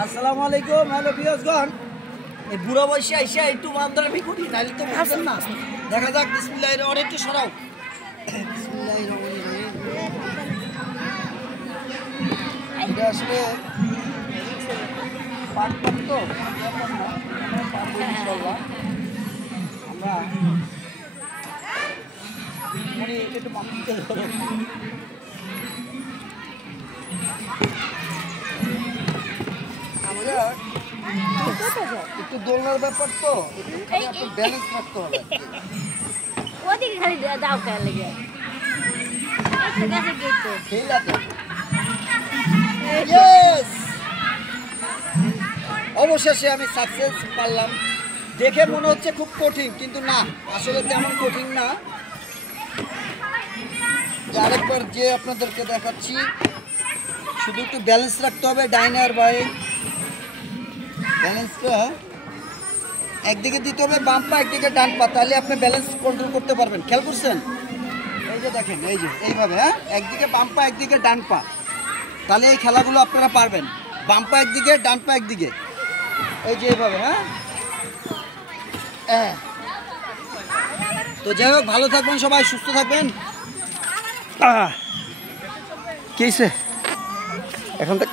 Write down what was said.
আসসালামু আলাইকুম। হ্যালো ভিউয়ার্সগণ, এই বুড়া বয়সে আইসা একটু মানদারামি করি, নাহলে তো বুঝছেন না। দেখা যাক, বিসমিল্লাহির রহমানির রহিম। একটু সরাও। বিসমিল্লাহির রহমানির রহিম। এটা আসলে পাটপাট তো ইনশাআল্লাহ আমরা মনে একটু মানতে ধরো। আমরা একটু দোলনার ব্যাপার তো, একটু ব্যালেন্স রাখতে হবে। ওদিকে খালি দাও কেন লাগে অবশেষে আমি সাকসেস পারলাম। দেখে মনে হচ্ছে খুব কঠিন, কিন্তু না, আসলে তেমন কঠিন না। আরেকবার যে আপনাদেরকে দেখাচ্ছি, শুধু একটু ব্যালেন্স রাখতে হবে। ডাইনার বাই ব্যালেন্সটা একদিকে দিতে হবে বাম পা, একদিকে ডান পা, তাহলে আপনি ব্যালেন্স কন্ট্রোল করতে পারবেন। খেয়াল করছেন? এই যে দেখেন, এই যে এইভাবে, হ্যাঁ, একদিকে বাম পা, একদিকে ডান পা, তাহলে এই খেলাগুলো আপনারা পারবেন। বাম পা একদিকে, ডান পা একদিকে, এই যে এইভাবে। হ্যাঁ, তো যাই হোক, ভালো থাকবেন সবাই, সুস্থ থাকবেন। কি হয়েছে এখন তো